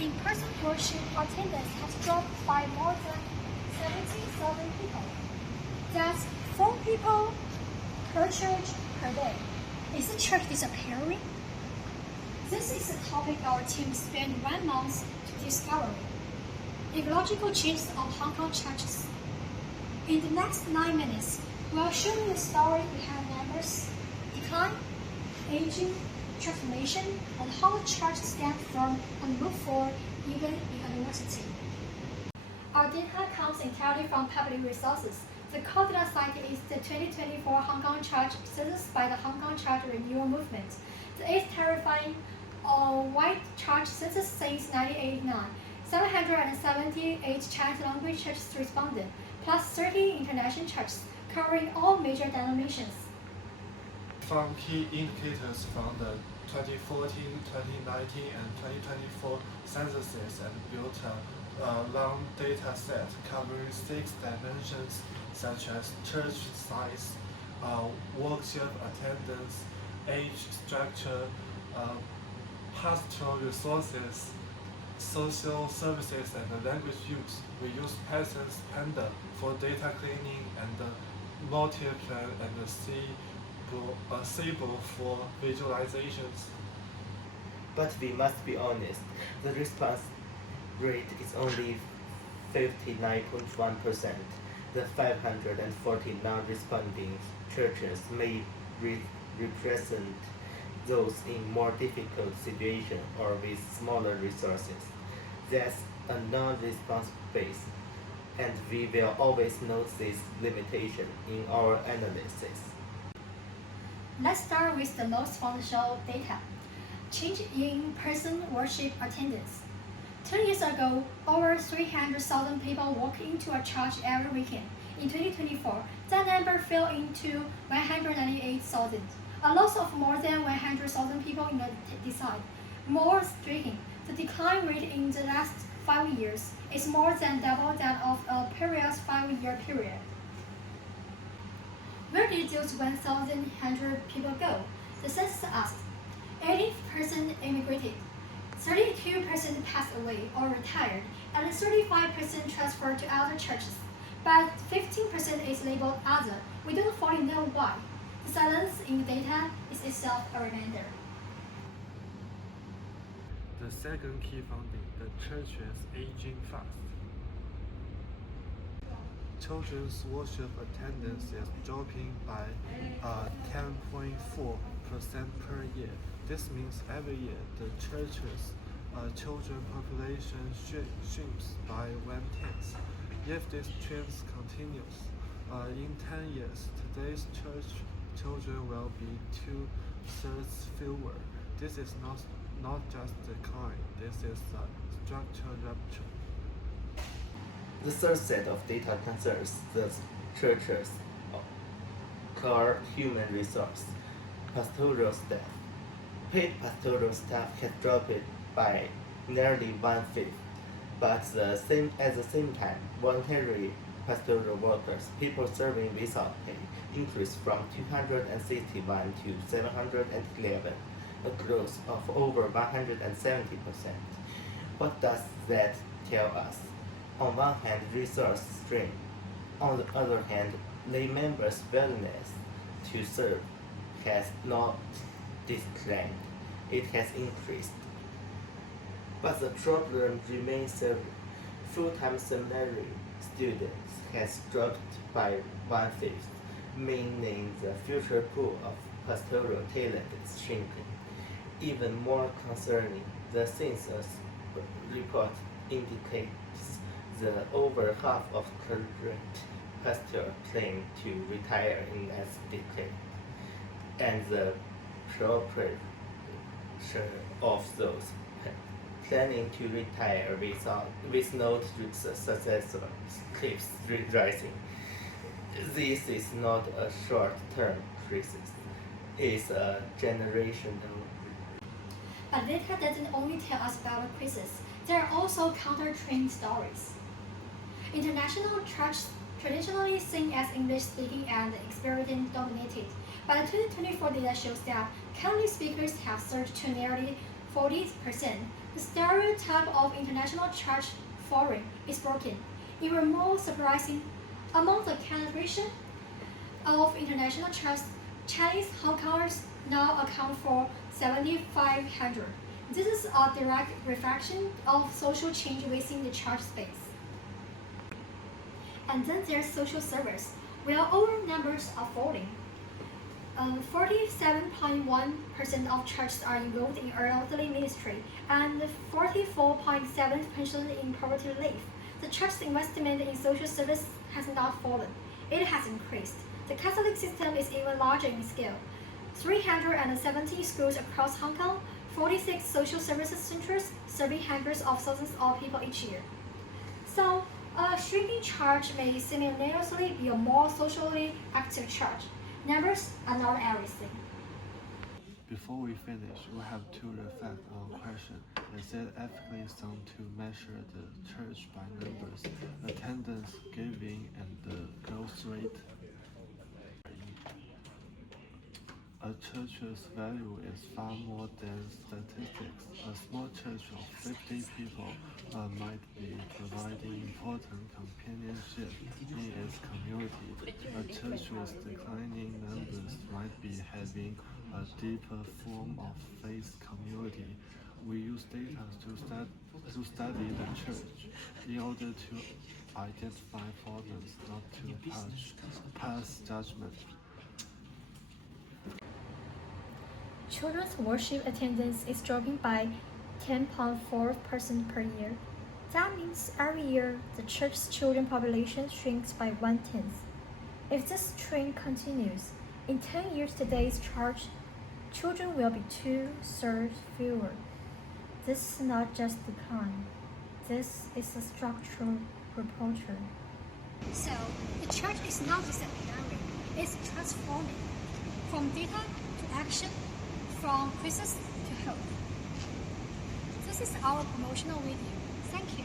in-person worship attendance has dropped by more than 70,000 people. That's 4 people per church per day. Is the church disappearing? This is a topic our team spent 1 month to discover. Ecological changes of Hong Kong churches. In the next 9 minutes, we'll show you the story behind numbers, decline, aging, transformation, and how the church stands firm and move forward even in adversity. Our data comes entirely from public resources. The core data site is the 2024 Hong Kong Church Census by the Hong Kong Church Renewal Movement. The eighth terrifying white church census since 1989. 778 Chinese language churches responded, plus 30 international churches, covering all major denominations. From key indicators from the 2014, 2019, and 2024 censuses and built a long data set covering 6 dimensions such as church size, worship attendance, age structure, pastoral resources, social services, and language use. We use Python's Panda for data cleaning and multiplan and Sable for visualizations. But we must be honest, the response rate is only 59.1%. The 540 non-responding churches may represent those in more difficult situations or with smaller resources. That's a non-response base, and we will always note this limitation in our analysis. Let's start with the most fundamental data. Change in person worship attendance. 10 years ago, over 300,000 people walked into a church every weekend. In 2024, that number fell into 198,000, a loss of more than 100,000 people in the decade. More striking, the decline rate in the last 5 years is more than double that of a previous 5-year period. Where did those 1,100 people go? The census asked. 80% immigrated, 32% passed away or retired, and 35% transferred to other churches. But 15% is labeled other. We don't fully know why. The silence in the data is itself a reminder. The second key finding, the church is aging fast. Children's worship attendance is dropping by 10.4% per year. This means every year the church's children population shrinks by 1/10. If this trend continues, in 10 years, today's church children will be 2/3 fewer. This is not just decline, this is a structural rupture. The third set of data concerns the church's core human resource, pastoral staff. Paid pastoral staff has dropped by nearly 1/5, but at the same time, voluntary pastoral workers, people serving without pay, increased from 261 to 711, a growth of over 170%. What does that tell us? On one hand, resource strain. On the other hand, lay members' willingness to serve has not declined, it has increased. But the problem remains severe. Full-time seminary students has dropped by 1/5, meaning the future pool of pastoral talent is shrinking. Even more concerning, the census report indicates that over half of current pastors claim to retire in the next decade, and the proportion of those planning to retire with no successor keeps rising. This is not a short-term crisis, it's a generational. But data doesn't only tell us about a crisis, there are also counter-trend stories. International churches traditionally seen as English-speaking and experience-dominated, but the 2024 data shows that Cantonese speakers have surged to nearly 40%, The stereotype of international church foreign is broken. Even more surprising, among the calibration of international church, Chinese Hong Kongers now account for 7,500. This is a direct reflection of social change within the church space. And then there's social service, where our numbers are falling. 47.1% of churches are involved in elderly ministry and 44.7% in poverty relief. The church's investment in social service has not fallen, it has increased. The Catholic system is even larger in scale. 370 schools across Hong Kong, 46 social services centers serving hundreds of thousands of people each year. So, a shrinking church may simultaneously be a more socially active church. Numbers are not everything. Before we finish, we have to reflect on a question. Is it ethically sound to measure the church by numbers, attendance, giving, and the growth rate? A church's value is far more than statistics. A small church of 50 people might be providing important companionship in its community. A church with declining numbers might be having a deeper form of faith community. We use data to study the church in order to identify problems, not to pass judgment. Children's worship attendance is dropping by 10.4% per year. That means every year the church's children population shrinks by 1/10. If this trend continues, in 10 years today's church, children will be 2/3 fewer. This is not just decline. This is a structural rupture. So, the church is not disappearing, it's transforming. From data to action, from crisis to hope. This is our promotional video. Thank you.